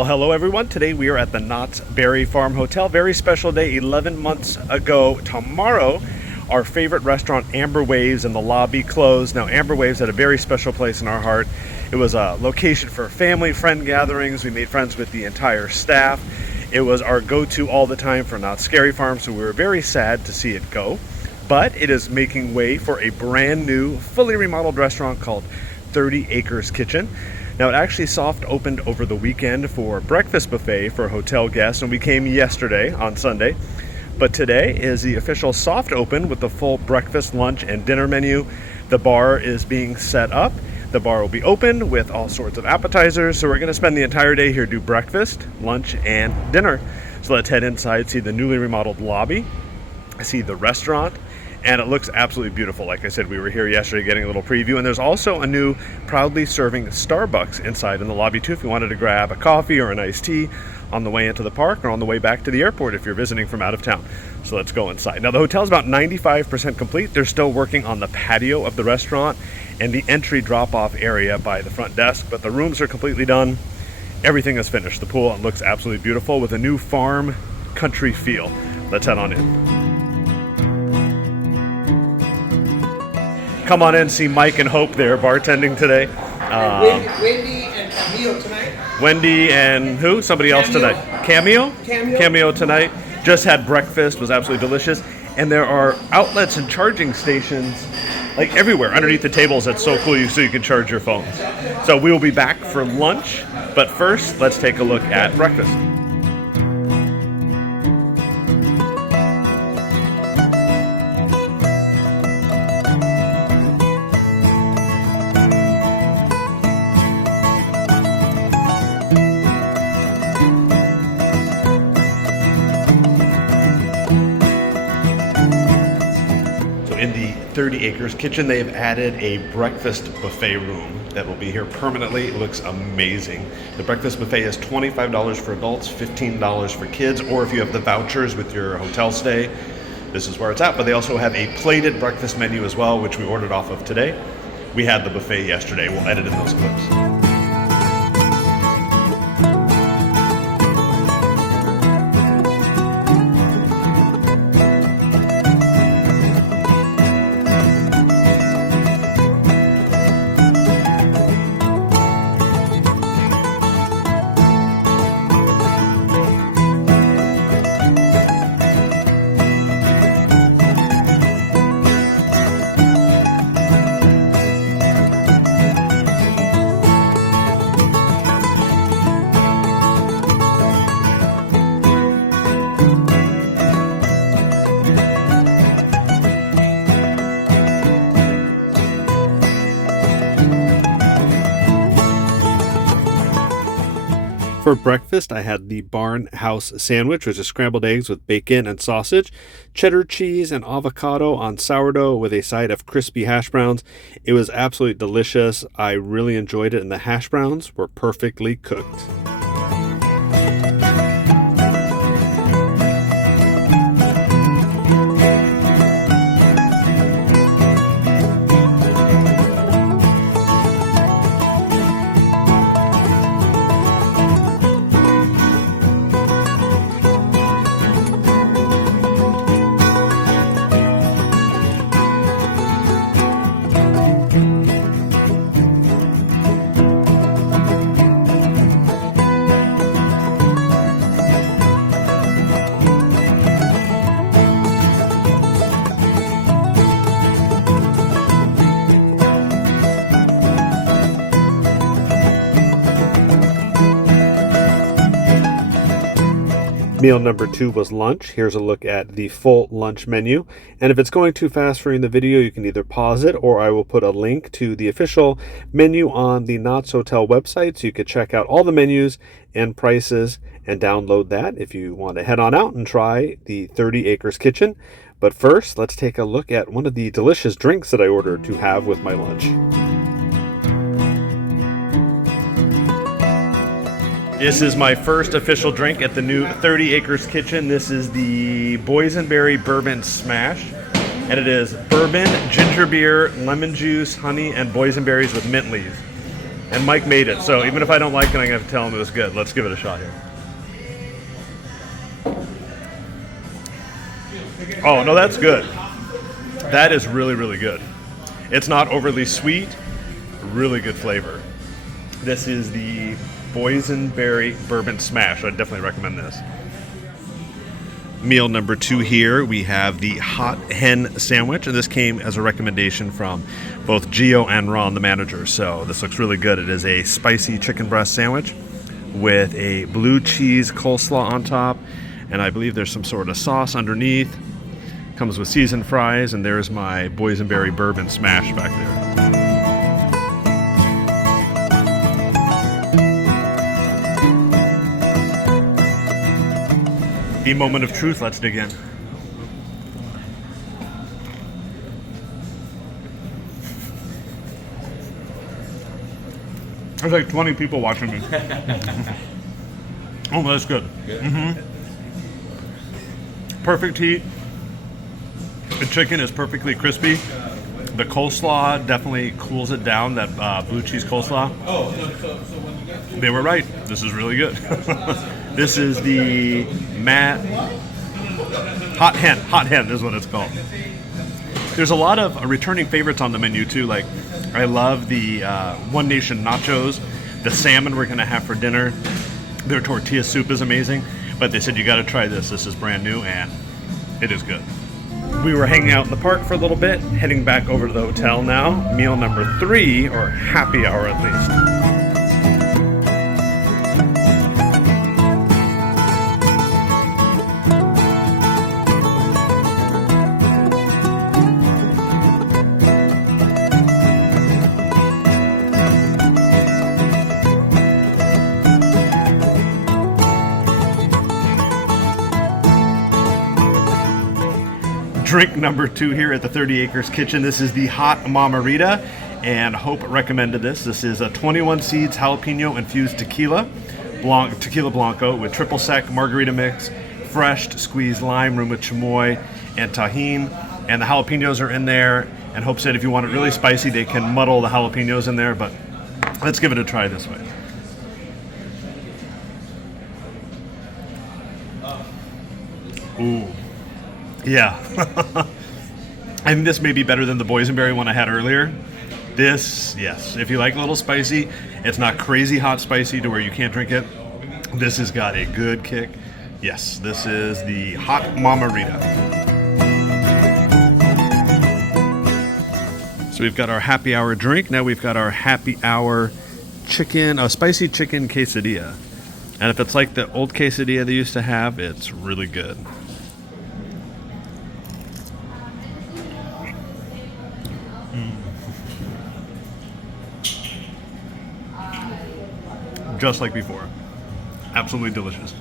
Well, hello everyone. Today we are at the Knott Berry Farm Hotel. Very special day, 11 months ago tomorrow. Our favorite restaurant, Amber Waves, in the lobby closed. Now, Amber Waves had a very special place in our heart. It was a location for family, friend gatherings. We made friends with the entire staff. It was our go-to all the time for Knott's Scary Farm, so we were very sad to see it go. But it is making way for a brand new, fully remodeled restaurant called 30 Acres Kitchen. Now, it actually soft opened over the weekend for breakfast buffet for hotel guests, and we came yesterday on Sunday. But today is the official soft open with the full breakfast, lunch, and dinner menu. The bar is being set up. The bar will be open with all sorts of appetizers. So we're going to spend the entire day here, do breakfast, lunch, and dinner. So let's head inside, see the newly remodeled lobby, see the restaurant, and it looks absolutely beautiful. Like I said, we were here yesterday getting a little preview, and there's also a new proudly serving Starbucks inside in the lobby too if you wanted to grab a coffee or an iced tea on the way into the park or on the way back to the airport if you're visiting from out of town. So let's go inside. Now, the hotel's about 95% complete. They're still working on the patio of the restaurant and the entry drop-off area by the front desk, but the rooms are completely done. Everything is finished. The pool looks absolutely beautiful with a new farm country feel. Let's head on in. Come on in, see Mike and Hope there bartending today. Wendy and Camille tonight. Wendy and who? Somebody else tonight. Cameo? Cameo tonight. Just had breakfast, was absolutely delicious. And there are outlets and charging stations like everywhere underneath the tables. That's so cool, so you can charge your phones. So we will be back for lunch, but first let's take a look at breakfast. In the 30 Acres Kitchen, they've added a breakfast buffet room that will be here permanently. It looks amazing. The breakfast buffet is $25 for adults, $15 for kids, or if you have the vouchers with your hotel stay, this is where it's at. But they also have a plated breakfast menu as well, which we ordered off of today. We had the buffet yesterday. We'll edit in those clips. For breakfast, I had the Barn House sandwich, which is scrambled eggs with bacon and sausage, cheddar cheese, and avocado on sourdough with a side of crispy hash browns. It was absolutely delicious. I really enjoyed it, and the hash browns were perfectly cooked. Meal number 2 was lunch. Here's a look at the full lunch menu. And if it's going too fast for you in the video, you can either pause it or I will put a link to the official menu on the Knott's Hotel website so you could check out all the menus and prices and download that if you want to head on out and try the 30 Acres Kitchen. But first, let's take a look at one of the delicious drinks that I ordered to have with my lunch. This is my first official drink at the new 30 Acres Kitchen. This is the Boysenberry Bourbon Smash. And it is bourbon, ginger beer, lemon juice, honey, and boysenberries with mint leaves. And Mike made it, so even if I don't like it, I'm going to have to tell him it was good. Let's give it a shot here. Oh, no, that's good. That is really, really good. It's not overly sweet. Really good flavor. This is the boysenberry bourbon smash. I'd definitely recommend this. Meal number 2 here, we have the hot hen sandwich, and this came as a recommendation from both Gio and Ron, the manager. So this looks really good. It is a spicy chicken breast sandwich with a blue cheese coleslaw on top, and I believe there's some sort of sauce underneath. Comes with seasoned fries, and there's my boysenberry bourbon smash back there. The moment of truth, let's dig in. There's like 20 people watching me. Oh, that's good. Perfect heat. The chicken is perfectly crispy. The coleslaw definitely cools it down, that blue cheese coleslaw. They were right. This is really good. This is the hot hen is what it's called. There's a lot of returning favorites on the menu too. Like, I love the One Nation nachos, the salmon we're gonna have for dinner. Their tortilla soup is amazing, but they said you got to try this. This is brand new and it is good. We were hanging out in the park for a little bit, heading back over to the hotel now. Meal number 3, or happy hour at least. Drink number 2 here at the 30 Acres Kitchen. This is the Hot Mamarita, and Hope recommended this. This is a 21 seeds jalapeno infused tequila blanco with triple sec margarita mix, fresh squeezed lime, room with chamoy, and tahini. And the jalapenos are in there. And Hope said if you want it really spicy, they can muddle the jalapenos in there. But let's give it a try this way. Ooh. Yeah. I think this may be better than the boysenberry one I had earlier. This, yes, if you like a little spicy, it's not crazy hot spicy to where you can't drink it. This has got a good kick. Yes, this is the Hot Mamarita. So we've got our happy hour drink. Now we've got our happy hour chicken, spicy chicken quesadilla. And if it's like the old quesadilla they used to have, it's really good. Just like before. Absolutely delicious.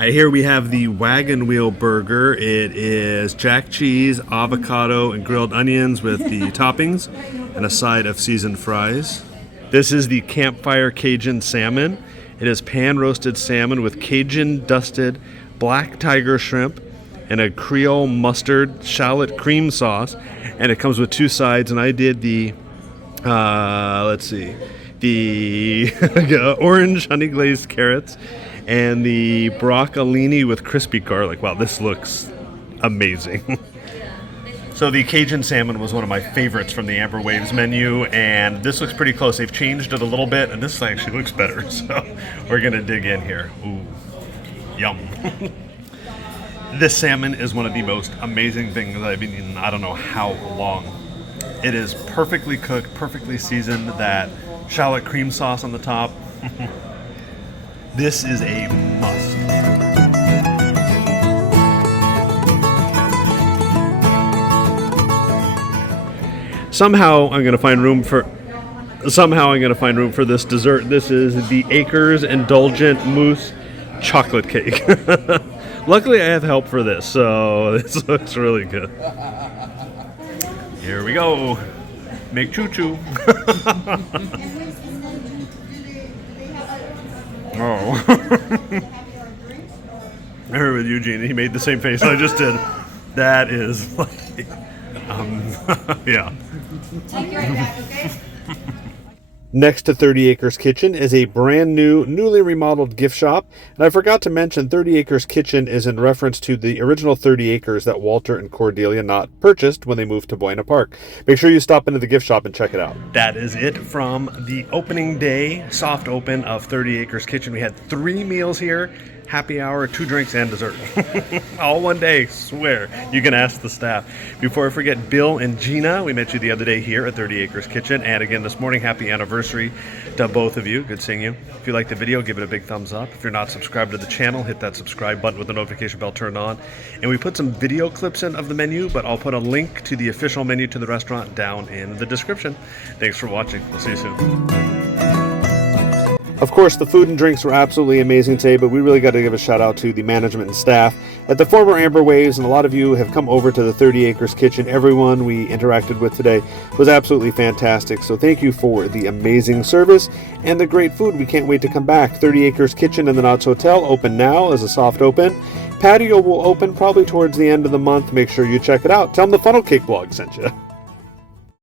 Here we have the Wagon Wheel Burger. It is jack cheese, avocado, and grilled onions with the toppings and a side of seasoned fries. This is the Campfire Cajun Salmon. It is pan-roasted salmon with Cajun-dusted black tiger shrimp and a Creole mustard shallot cream sauce. And it comes with 2 sides, and I did the, the orange honey glazed carrots and the broccolini with crispy garlic. Wow, this looks amazing. So the Cajun salmon was one of my favorites from the Amber Waves menu, and this looks pretty close. They've changed it a little bit, and this actually looks better. So we're gonna dig in here. Ooh, yum. This salmon is one of the most amazing things I've eaten. I don't know how long. It is perfectly cooked, perfectly seasoned. That shallot cream sauce on the top. This is a must. Somehow I'm gonna find room for this dessert. This is the Acres Indulgent Mousse chocolate cake. Luckily I have help for this, so this looks really good. Here we go. Make choo-choo. Oh. I heard with Eugene, he made the same face I just did. That is like, yeah. Take your right back, okay? Next to 30 Acres Kitchen is a brand new, newly remodeled gift shop. And I forgot to mention 30 Acres Kitchen is in reference to the original 30 acres that Walter and Cordelia Knott purchased when they moved to Buena Park. Make sure you stop into the gift shop and check it out. That is it from the opening day, soft open of 30 Acres Kitchen. We had 3 meals here. Happy hour, 2 drinks, and dessert. All one day, swear. You can ask the staff. Before I forget, Bill and Gina, we met you the other day here at 30 Acres Kitchen. And again this morning, happy anniversary to both of you. Good seeing you. If you like the video, give it a big thumbs up. If you're not subscribed to the channel, hit that subscribe button with the notification bell turned on. And we put some video clips in of the menu, but I'll put a link to the official menu to the restaurant down in the description. Thanks for watching. We'll see you soon. Of course, the food and drinks were absolutely amazing today, but we really got to give a shout out to the management and staff at the former Amber Waves, and a lot of you have come over to the 30 Acres Kitchen. Everyone we interacted with today was absolutely fantastic, so thank you for the amazing service and the great food. We can't wait to come back. 30 Acres Kitchen and the Knott's Hotel open now as a soft open. Patio will open probably towards the end of the month. Make sure you check it out. Tell them the Funnel Cake blog sent you.